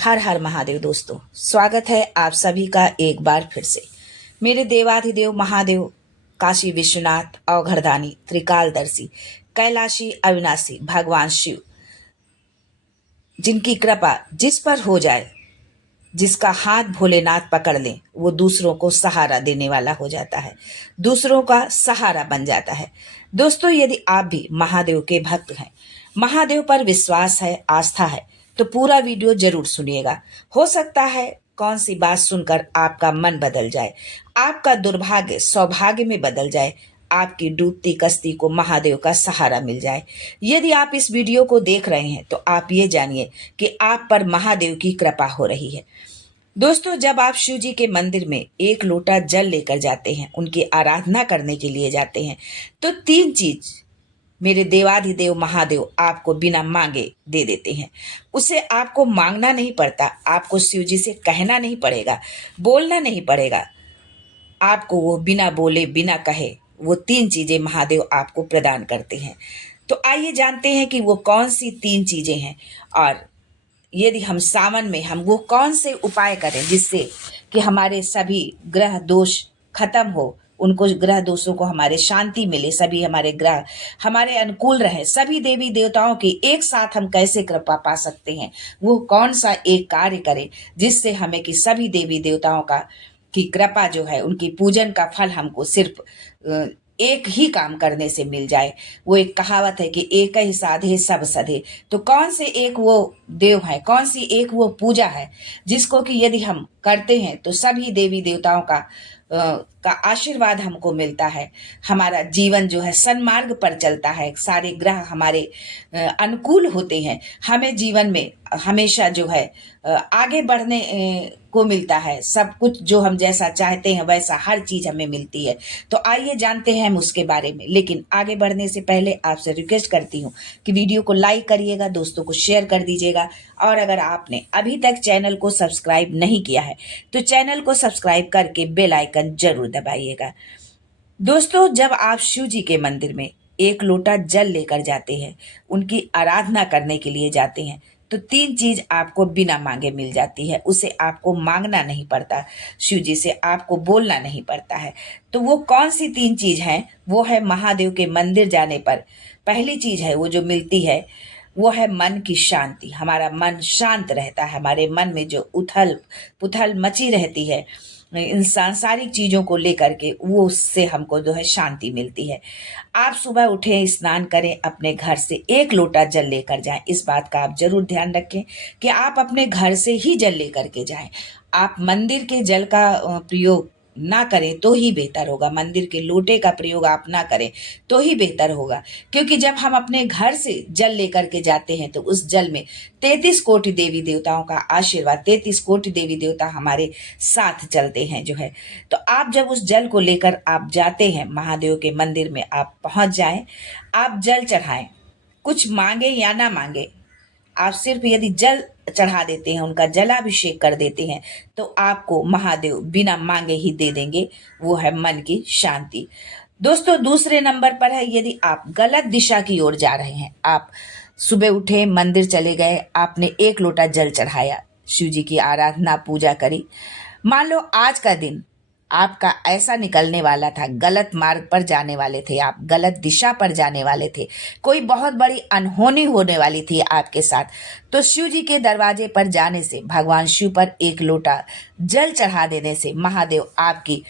हर हर महादेव दोस्तों, स्वागत है आप सभी का एक बार फिर से मेरे देवाधिदेव महादेव काशी विश्वनाथ अवघड़दानी त्रिकालदर्शी कैलाशी अविनाशी भगवान शिव जिनकी कृपा जिस पर हो जाए, जिसका हाथ भोलेनाथ पकड़ ले वो दूसरों को सहारा देने वाला हो जाता है, दूसरों का सहारा बन जाता है। दोस्तों, यदि आप भी महादेव के भक्त हैं, महादेव पर विश्वास है, आस्था है, तो पूरा वीडियो जरूर सुनिएगा। हो सकता है कौन सी बात सुनकर आपका मन बदल जाए, आपका दुर्भाग्य सौभाग्य में बदल जाए, आपकी डूबती कश्ती को महादेव का सहारा मिल जाए। यदि आप इस वीडियो को देख रहे हैं तो आप ये जानिए कि आप पर महादेव की कृपा हो रही है। दोस्तों, जब आप शिव जी के मंदिर में एक लोटा जल लेकर जाते हैं, उनकी आराधना करने के लिए जाते हैं, तो तीन चीज मेरे देवाधिदेव महादेव आपको बिना मांगे दे देते हैं। उसे आपको मांगना नहीं पड़ता, आपको शिव जी से कहना नहीं पड़ेगा, बोलना नहीं पड़ेगा, आपको वो बिना बोले बिना कहे वो तीन चीजें महादेव आपको प्रदान करते हैं। तो आइए जानते हैं कि वो कौन सी तीन चीजें हैं, और यदि हम सावन में हम वो कौन से उपाय करें जिससे कि हमारे सभी ग्रह दोष खत्म हो, उनको ग्रह दोषों को हमारे शांति मिले, सभी हमारे ग्रह हमारे अनुकूल रहे, सभी देवी देवताओं की एक साथ हम कैसे कृपा पा सकते हैं, वो कौन सा एक कार्य करें जिससे हमें कि सभी देवी देवताओं का की कृपा जो है, उनकी पूजन का फल हमको सिर्फ एक ही काम करने से मिल जाए। वो एक कहावत है कि एक ही साधे सब सधे। तो कौन से एक वो देव है, कौन सी एक वो पूजा है जिसको कि यदि हम करते हैं तो सभी देवी देवताओं का आशीर्वाद हमको मिलता है, हमारा जीवन जो है सन्मार्ग पर चलता है, सारे ग्रह हमारे अनुकूल होते हैं, हमें जीवन में हमेशा जो है आगे बढ़ने को मिलता है, सब कुछ जो हम जैसा चाहते हैं वैसा हर चीज हमें मिलती है। तो आइए जानते हैं हम उसके बारे में। लेकिन आगे बढ़ने से पहले आपसे रिक्वेस्ट करती हूँ कि वीडियो को लाइक करिएगा, दोस्तों को शेयर कर दीजिएगा, और अगर आपने अभी तक चैनल को सब्सक्राइब नहीं किया है तो चैनल को सब्सक्राइब करके बेल आइकन जरूर दबाइएगा। दोस्तों, जब आप शिव जी के मंदिर में एक लोटा जल लेकर जाते हैं, उनकी आराधना करने के लिए जाते हैं, तो तीन चीज आपको बिना मांगे मिल जाती है। उसे आपको मांगना नहीं पड़ता, शिव जी से आपको बोलना नहीं पड़ता है। तो वो कौन सी तीन चीज हैं? वो है महादेव के मंदिर जाने पर पहली चीज है वो जो मिलती है, वो है मन की शांति। हमारा मन शांत रहता है, हमारे मन में जो उथल पुथल मची रहती है इन सांसारिक चीजों को लेकर के, वो उससे हमको जो है शांति मिलती है। आप सुबह उठें, स्नान करें, अपने घर से एक लोटा जल लेकर जाएं। इस बात का आप जरूर ध्यान रखें कि आप अपने घर से ही जल लेकर के जाएं। आप मंदिर के जल का प्रयोग ना करें तो ही बेहतर होगा, मंदिर के लोटे का प्रयोग आप ना करें तो ही बेहतर होगा। क्योंकि जब हम अपने घर से जल लेकर के जाते हैं तो उस जल में 33 कोटि देवी देवताओं का आशीर्वाद, 33 कोटि देवी देवता हमारे साथ चलते हैं जो है। तो आप जब उस जल को लेकर आप जाते हैं महादेव के मंदिर में, आप पहुंच जाएं, आप जल चढ़ाएं, कुछ मांगे या ना मांगे, आप सिर्फ यदि जल चढ़ा देते हैं, उनका जलाभिषेक कर देते हैं, तो आपको महादेव बिना मांगे ही दे देंगे। वो है मन की शांति। दोस्तों, दूसरे नंबर पर है यदि आप गलत दिशा की ओर जा रहे हैं। आप सुबह उठे, मंदिर चले गए, आपने एक लोटा जल चढ़ाया, शिव जी की आराधना पूजा करी, मान लो आज का दिन आपका ऐसा निकलने वाला था, गलत मार्ग पर जाने वाले थे, आप गलत दिशा पर जाने वाले थे, कोई बहुत बड़ी अनहोनी होने वाली थी आपके साथ, तो शिव जी के दरवाजे पर जाने से, भगवान शिव पर एक लोटा जल चढ़ा देने से महादेव आपकी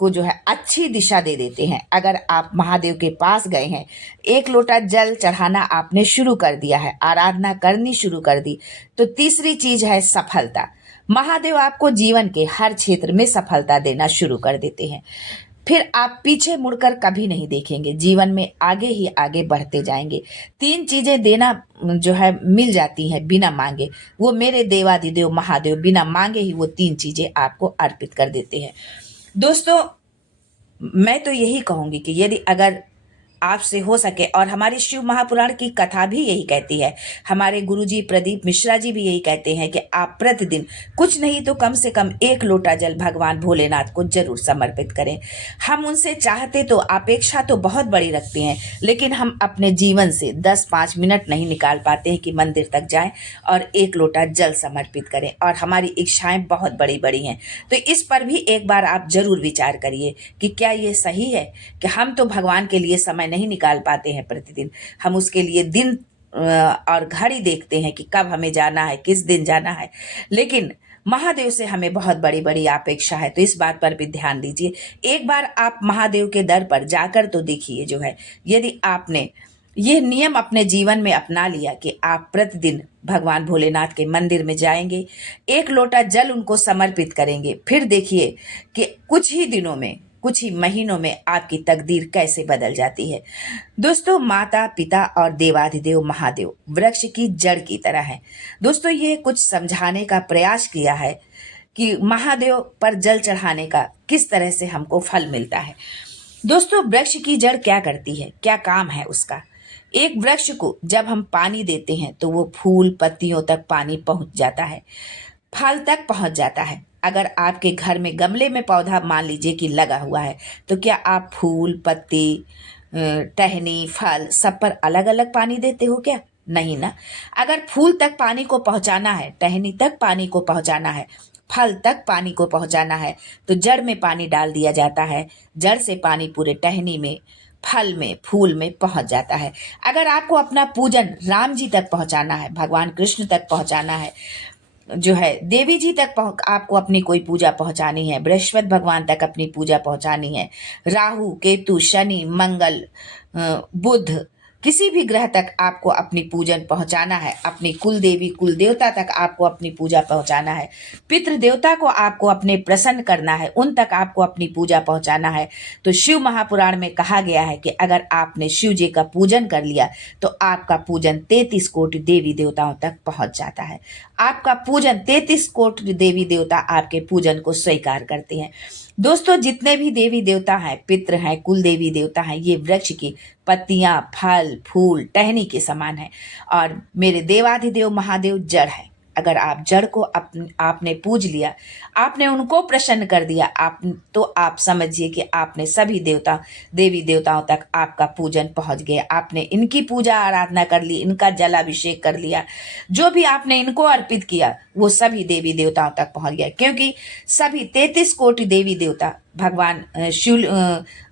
को जो है अच्छी दिशा दे देते हैं। अगर आप महादेव के पास गए हैं, एक लोटा जल चढ़ाना आपने शुरू कर दिया है, आराधना करनी शुरू कर दी, तो तीसरी चीज है सफलता। महादेव आपको जीवन के हर क्षेत्र में सफलता देना शुरू कर देते हैं। फिर आप पीछे मुड़कर कभी नहीं देखेंगे, जीवन में आगे ही आगे बढ़ते जाएंगे। तीन चीजें देना जो है मिल जाती हैं बिना मांगे। वो मेरे देवाधिदेव महादेव बिना मांगे ही वो तीन चीजें आपको अर्पित कर देते हैं। दोस्तों, मैं तो यही कहूंगी कि यदि अगर आपसे हो सके, और हमारी शिव महापुराण की कथा भी यही कहती है, हमारे गुरुजी प्रदीप मिश्रा जी भी यही कहते हैं कि आप प्रतिदिन कुछ नहीं तो कम से कम 1 लोटा जल भगवान भोलेनाथ को जरूर समर्पित करें। हम उनसे चाहते तो अपेक्षा तो बहुत बड़ी रखते हैं, लेकिन हम अपने जीवन से 10-5 मिनट नहीं निकाल पाते हैं कि मंदिर तक जाएं और 1 लोटा जल समर्पित करें, और हमारी इच्छाएं बहुत बड़ी बड़ी हैं। तो इस पर भी एक बार आप जरूर विचार करिए कि क्या ये सही है कि हम तो भगवान के लिए समय नहीं निकाल पाते हैं प्रतिदिन, हम उसके लिए दिन और घड़ी देखते हैं कि कब हमें जाना है, किस दिन जाना है, लेकिन महादेव से हमें बहुत बड़ी बड़ी अपेक्षा है। तो इस बात पर भी ध्यान दीजिए। एक बार आप महादेव के दर पर जाकर तो देखिए, जो है यदि आपने ये नियम अपने जीवन में अपना लिया कि आप प्रतिदिन भगवान भोलेनाथ के मंदिर में जाएंगे, 1 लोटा जल उनको समर्पित करेंगे, फिर देखिए कि कुछ ही दिनों में, कुछ ही महीनों में आपकी तकदीर कैसे बदल जाती है। दोस्तों, माता पिता और देवाधिदेव महादेव वृक्ष की जड़ की तरह है। दोस्तों, ये कुछ समझाने का प्रयास किया है कि महादेव पर जल चढ़ाने का किस तरह से हमको फल मिलता है। दोस्तों, वृक्ष की जड़ क्या करती है, क्या काम है उसका। एक वृक्ष को जब हम पानी देते हैं तो वो फूल पत्तियों तक पानी पहुंच जाता है, फल तक पहुंच जाता है। अगर आपके घर में गमले में पौधा मान लीजिए कि लगा हुआ है, तो क्या आप फूल पत्ती टहनी फल सब पर अलग अलग पानी देते हो क्या? नहीं ना। अगर फूल तक पानी को पहुंचाना है, टहनी तक पानी को पहुंचाना है, फल तक पानी को पहुंचाना है, तो जड़ में पानी डाल दिया जाता है। जड़ से पानी पूरे टहनी में, फल में, फूल में पहुंच जाता है। अगर आपको अपना पूजन राम जी तक पहुंचाना है, भगवान कृष्ण तक पहुंचाना है, जो है देवी जी तक आपको अपनी कोई पूजा पहुंचानी है, बृहस्पति भगवान तक अपनी पूजा पहुंचानी है, राहु केतु शनि मंगल बुध किसी भी ग्रह तक आपको अपनी पूजन पहुंचाना है, अपनी कुल देवी कुल देवता तक आपको अपनी पूजा पहुंचाना है, पितृ देवता को आपको अपने प्रसन्न करना है, उन तक आपको अपनी पूजा पहुंचाना है, तो शिव महापुराण में कहा गया है कि अगर आपने शिव जी का पूजन कर लिया तो आपका पूजन 33 कोटि देवी देवताओं तक पहुंच जाता है। आपका पूजन 33 कोटि देवी देवता आपके पूजन को स्वीकार करते हैं। दोस्तों, जितने भी देवी देवता हैं, पितृ हैं, कुल देवी देवता हैं, ये वृक्ष की पत्तियां फल फूल टहनी के समान है, और मेरे देवाधिदेव महादेव जड़ है। अगर आप जड़ को आपने पूज लिया, आपने उनको प्रसन्न कर दिया, तो आप समझिए कि आपने सभी देवता देवी देवताओं तक आपका पूजन पहुंच गया। आपने इनकी पूजा आराधना कर ली, इनका जलाभिषेक कर लिया, जो भी आपने इनको अर्पित किया वो सभी देवी देवताओं तक पहुंच गया, क्योंकि सभी 33 कोटि देवी देवता भगवान शिव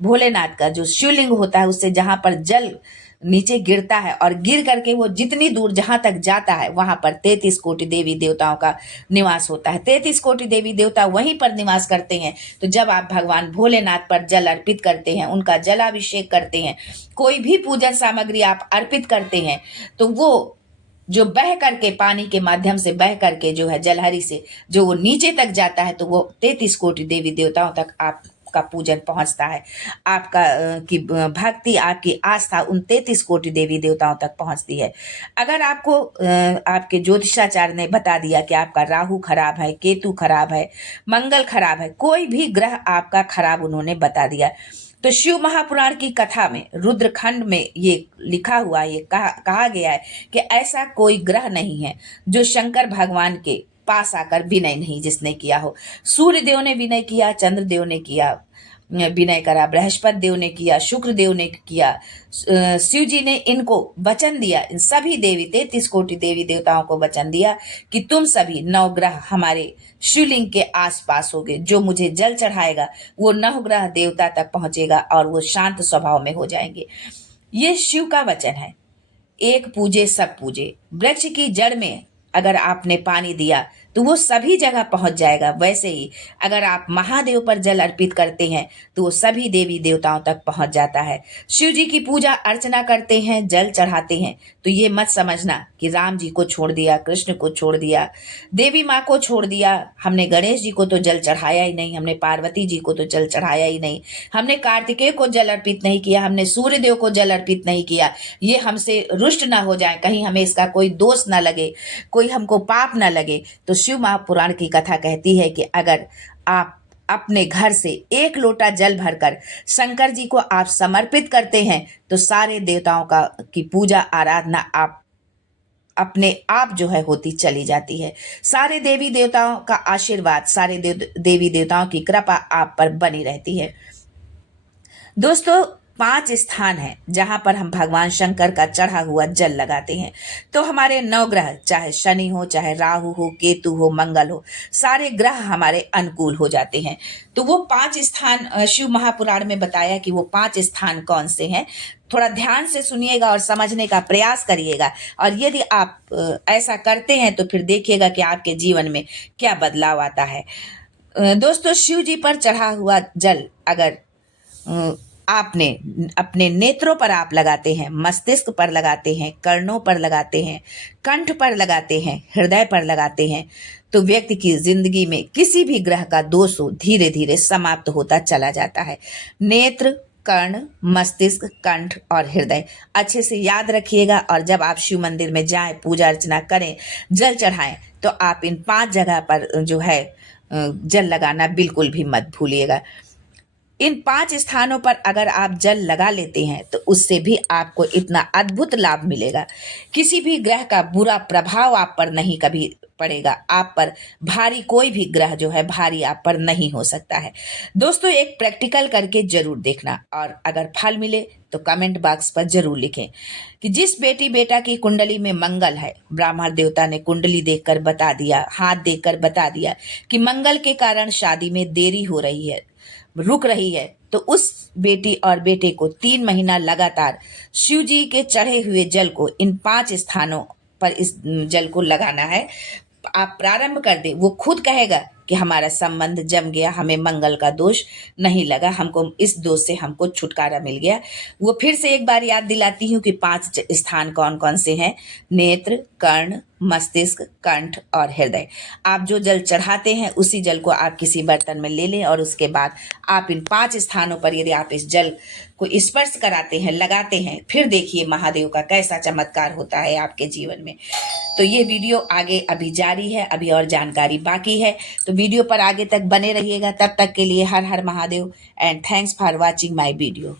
भोलेनाथ का जो शिवलिंग होता है, उससे जहां पर जल नीचे गिरता है और गिर करके वो जितनी दूर जहां तक जाता है, वहां पर 33 कोटि देवी देवताओं का निवास होता है। 33 कोटि देवी देवता वहीं पर निवास करते हैं। तो जब आप भगवान भोलेनाथ पर जल अर्पित करते हैं, उनका जलाभिषेक करते हैं, कोई भी पूजन सामग्री आप अर्पित करते हैं, तो वो जो बह करके पानी के माध्यम से बह करके जो है जलहरी से जो वो नीचे तक जाता है, तो वो 33 कोटि देवी देवताओं तक आपका पूजन पहुंचता है। आपका की भक्ति, आपकी आस्था उन 33 कोटि देवी देवताओं तक पहुंचती है। अगर आपको आपके ज्योतिषाचार्य ने बता दिया कि आपका राहु खराब है, केतु खराब है, मंगल खराब है, कोई भी ग्रह आपका खराब उन्होंने बता दिया, तो शिव महापुराण की कथा में रुद्रखंड में ये लिखा हुआ, ये कहा गया है कि ऐसा कोई ग्रह नहीं है जो शंकर भगवान के पास आकर विनय नहीं जिसने किया हो। सूर्य देव ने विनय किया, चंद्र देव ने किया विनय करा, बृहस्पति देव ने किया, शुक्र देव ने किया, शिव जी ने इनको वचन दिया, इन सभी देवी 33 कोटि देवी देवताओं को वचन दिया कि तुम सभी 9 ग्रह हमारे शिवलिंग के आसपास होगे, जो मुझे जल चढ़ाएगा वो 9 ग्रह देवता तक पहुंचेगा और वो शांत स्वभाव में हो जाएंगे। ये शिव का वचन है। एक पूजे सब पूजे। वृक्ष की जड़ में अगर आपने पानी दिया तो वो सभी जगह पहुंच जाएगा। वैसे ही अगर आप महादेव पर जल अर्पित करते हैं तो वो सभी देवी देवताओं तक पहुंच जाता है। शिव जी की पूजा अर्चना करते हैं, जल चढ़ाते हैं, तो ये मत समझना कि राम जी को छोड़ दिया, कृष्ण को छोड़ दिया, देवी माँ को छोड़ दिया, हमने गणेश जी को तो जल चढ़ाया ही नहीं, हमने पार्वती जी को तो जल चढ़ाया ही नहीं, हमने कार्तिकेय को जल अर्पित नहीं किया, हमने सूर्य देव को जल अर्पित नहीं किया, ये हमसे रुष्ट ना हो जाए, कहीं हमें इसका कोई दोष ना लगे, कोई हमको पाप ना लगे। तो शिव महापुराण की कथा कहती है कि अगर आप अपने घर से एक लोटा जल भरकर शंकर जी को आप समर्पित करते हैं तो सारे देवताओं का की पूजा आराधना आप अपने आप जो है होती चली जाती है। सारे देवी देवताओं का आशीर्वाद, सारे देवी देवताओं की कृपा आप पर बनी रहती है। दोस्तों 5 स्थान हैं जहां पर हम भगवान शंकर का चढ़ा हुआ जल लगाते हैं। तो हमारे 9 ग्रह, चाहे शनि हो, चाहे राहु हो, केतु हो, मंगल हो, सारे ग्रह हमारे अनुकूल हो जाते हैं। तो वो 5 स्थान शिव महापुराण में बताया कि वो 5 स्थान कौन से हैं। थोड़ा ध्यान से सुनिएगा और समझने का प्रयास करिएगा, और यदि आप ऐसा करते हैं तो फिर देखिएगा कि आपके जीवन में क्या बदलाव आता है। दोस्तों शिव जी पर चढ़ा हुआ जल अगर आपने अपने नेत्रों पर आप लगाते हैं, मस्तिष्क पर लगाते हैं, कर्णों पर लगाते हैं, कंठ पर लगाते हैं, हृदय पर लगाते हैं, तो व्यक्ति की जिंदगी में किसी भी ग्रह का दोष हो धीरे धीरे समाप्त होता चला जाता है। नेत्र, कर्ण, मस्तिष्क, कंठ और हृदय अच्छे से याद रखिएगा, और जब आप शिव मंदिर में जाएं, पूजा अर्चना करें, जल चढ़ाएं, तो आप इन 5 जगह पर जो है जल लगाना बिल्कुल भी मत भूलिएगा। इन 5 स्थानों पर अगर आप जल लगा लेते हैं तो उससे भी आपको इतना अद्भुत लाभ मिलेगा। किसी भी ग्रह का बुरा प्रभाव आप पर नहीं कभी पड़ेगा। आप पर भारी कोई भी ग्रह जो है भारी आप पर नहीं हो सकता है। दोस्तों एक प्रैक्टिकल करके जरूर देखना, और अगर फल मिले तो कमेंट बॉक्स पर जरूर लिखें कि जिस बेटी बेटा की कुंडली में मंगल है, ब्राह्मण देवता ने कुंडली देखकर बता दिया, हाथ देखकर बता दिया कि मंगल के कारण शादी में देरी हो रही है, रुक रही है, तो उस बेटी और बेटे को 3 महीना लगातार शिव जी के चढ़े हुए जल को इन 5 स्थानों पर इस जल को लगाना है। आप प्रारंभ कर दे, वो खुद कहेगा कि हमारा संबंध जम गया, हमें मंगल का दोष नहीं लगा, हमको इस दोष से हमको छुटकारा मिल गया। वो फिर से एक बार याद दिलाती हूँ कि 5 स्थान कौन कौन से हैं। नेत्र, कर्ण, मस्तिष्क, कंठ और हृदय। आप जो जल चढ़ाते हैं उसी जल को आप किसी बर्तन में ले लें, और उसके बाद आप इन 5 स्थानों पर यदि आप इस जल को स्पर्श कराते हैं, लगाते हैं, फिर देखिए महादेव का कैसा चमत्कार होता है आपके जीवन में। तो ये वीडियो आगे अभी जारी है, अभी और जानकारी बाकी है, तो वीडियो पर आगे तक बने रहिएगा। तब तक के लिए हर हर Mahadev, and thanks for watching my video.